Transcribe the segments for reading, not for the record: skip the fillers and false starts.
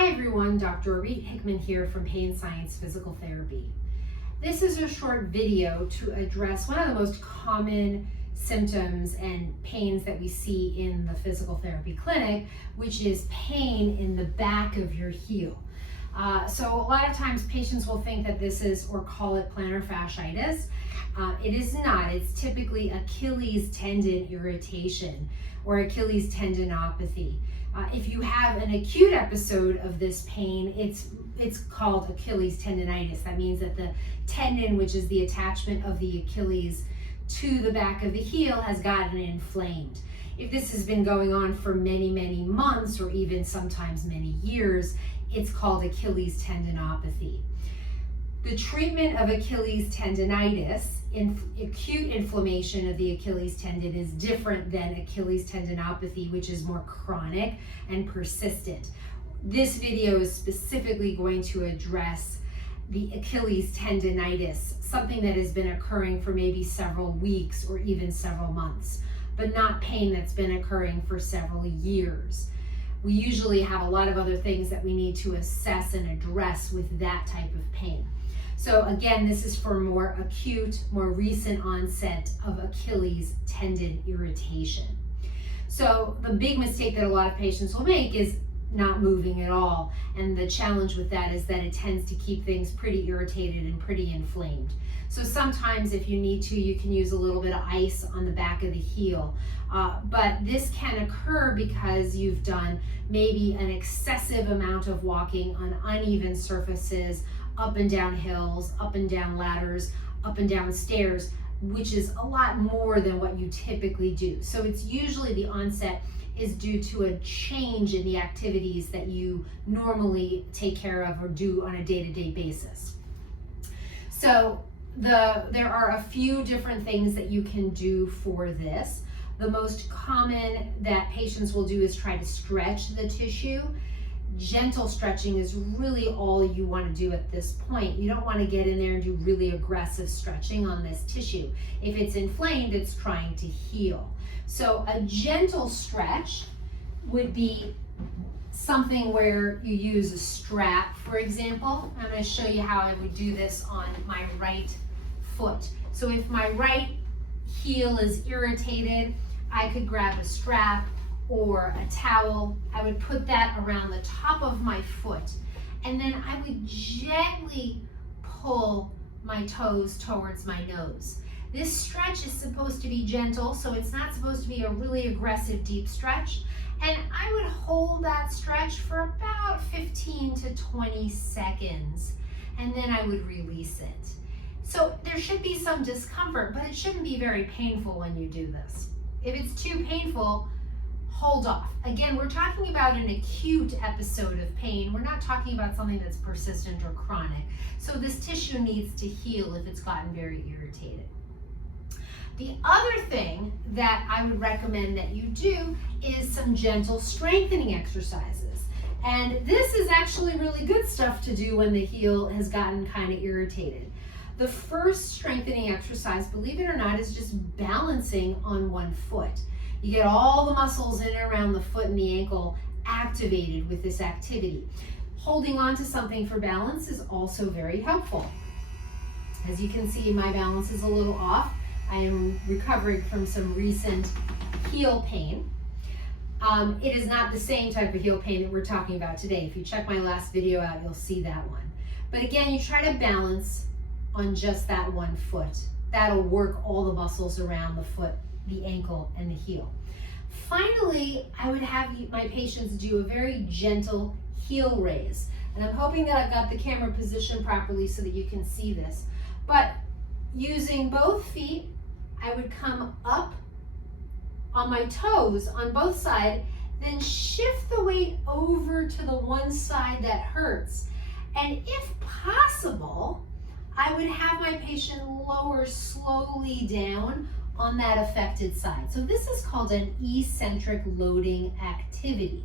Hi everyone, Dr. Orit Hickman here from Pain Science Physical Therapy. This is a short video to address one of the most common symptoms and pains that we see in the physical therapy clinic, which is pain in the back of your heel. So a lot of times patients will think that this is, or call it plantar fasciitis. It is not. It's typically Achilles tendon irritation or Achilles tendinopathy. If you have an acute episode of this pain, it's called Achilles tendinitis. That means that the tendon, which is the attachment of the Achilles to the back of the heel, has gotten inflamed. If this has been going on for many, many months or even sometimes many years, it's called Achilles tendinopathy. The treatment of Achilles tendinitis, acute inflammation of the Achilles tendon, is different than Achilles tendinopathy, which is more chronic and persistent. This video is specifically going to address the Achilles tendinitis, something that has been occurring for maybe several weeks or even several months, but not pain that's been occurring for several years. We usually have a lot of other things that we need to assess and address with that type of pain. So again, this is for more acute, more recent onset of Achilles tendon irritation. So the big mistake that a lot of patients will make is not moving at all. And the challenge with that is that it tends to keep things pretty irritated and pretty inflamed. So sometimes if you need to, you can use a little bit of ice on the back of the heel. But this can occur because you've done maybe an excessive amount of walking on uneven surfaces, up and down hills, up and down ladders, up and down stairs, which is a lot more than what you typically do. So it's usually the onset is due to a change in the activities that you normally take care of or do on a day-to-day basis. So there are a few different things that you can do for this. The most common that patients will do is try to stretch the tissue. Gentle stretching is really all you want to do at this point. You don't want to get in there and do really aggressive stretching on this tissue. If it's inflamed, it's trying to heal. So a gentle stretch would be something where you use a strap, for example. I'm going to show you how I would do this on my right foot. So if my right heel is irritated, I could grab a strap or a towel. I would put that around the top of my foot, and then I would gently pull my toes towards my nose. This stretch is supposed to be gentle, so it's not supposed to be a really aggressive deep stretch. And I would hold that stretch for about 15 to 20 seconds, and then I would release it. So there should be some discomfort, but it shouldn't be very painful when you do this. If it's too painful, hold off. Again, we're talking about an acute episode of pain. We're not talking about something that's persistent or chronic. So this tissue needs to heal if it's gotten very irritated. The other thing that I would recommend that you do is some gentle strengthening exercises. And this is actually really good stuff to do when the heel has gotten kind of irritated. The first strengthening exercise, believe it or not, is just balancing on one foot. You get all the muscles in and around the foot and the ankle activated with this activity. Holding on to something for balance is also very helpful. As you can see, my balance is a little off. I am recovering from some recent heel pain. It is not the same type of heel pain that we're talking about today. If you check my last video out, you'll see that one. But again, you try to balance on just that one foot. That'll work all the muscles around the foot, the ankle, and the heel. Finally, I would have my patients do a very gentle heel raise. And I'm hoping that I've got the camera positioned properly so that you can see this. But using both feet, I would come up on my toes on both sides, then shift the weight over to the one side that hurts. And if possible, I would have my patient lower slowly down on that affected side. So this is called an eccentric loading activity.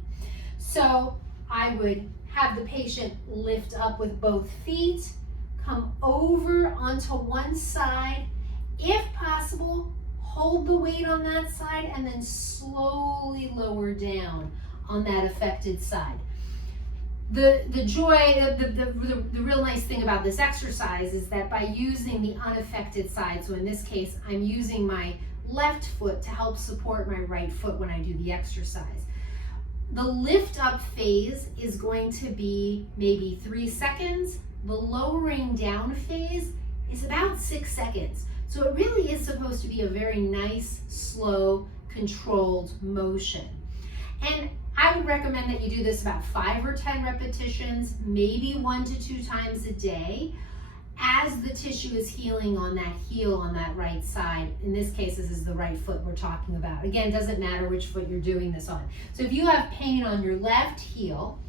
So I would have the patient lift up with both feet, come over onto one side. If possible, hold the weight on that side and then slowly lower down on that affected side. The joy, the real nice thing about this exercise is that by using the unaffected side, so in this case, I'm using my left foot to help support my right foot when I do the exercise. The lift up phase is going to be maybe 3 seconds. The lowering down phase is about 6 seconds. So it really is supposed to be a very nice, slow, controlled motion. And I would recommend that you do this about 5 or 10 repetitions, maybe 1 to 2 times a day, as the tissue is healing on that heel on that right side. In this case, this is the right foot we're talking about. Again, it doesn't matter which foot you're doing this on. So if you have pain on your left heel,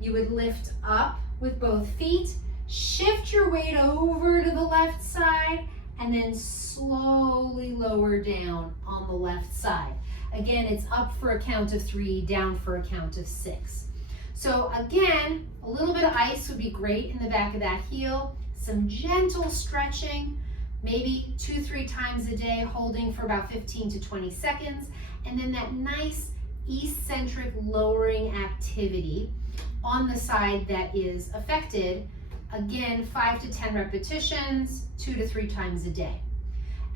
you would lift up with both feet, shift your weight over to the left side, and then slowly lower down on the left side. Again, it's up for a count of 3, down for a count of 6. So again, a little bit of ice would be great in the back of that heel. Some gentle stretching, maybe 2-3 times a day, holding for about 15 to 20 seconds. And then that nice eccentric lowering activity on the side that is affected. Again, 5 to 10 repetitions, 2 to 3 times a day.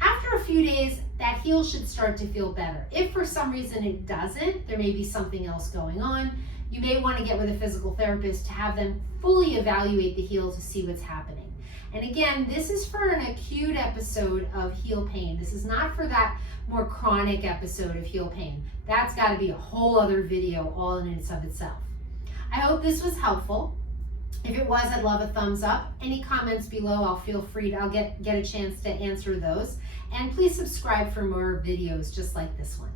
After a few days, that heel should start to feel better. If for some reason it doesn't, there may be something else going on. You may want to get with a physical therapist to have them fully evaluate the heel to see what's happening. And again, this is for an acute episode of heel pain. This is not for that more chronic episode of heel pain. That's got to be a whole other video all in and of itself. I hope this was helpful. If it was, I'd love a thumbs up. Any comments below, I'll get a chance to answer those. And please subscribe for more videos just like this one.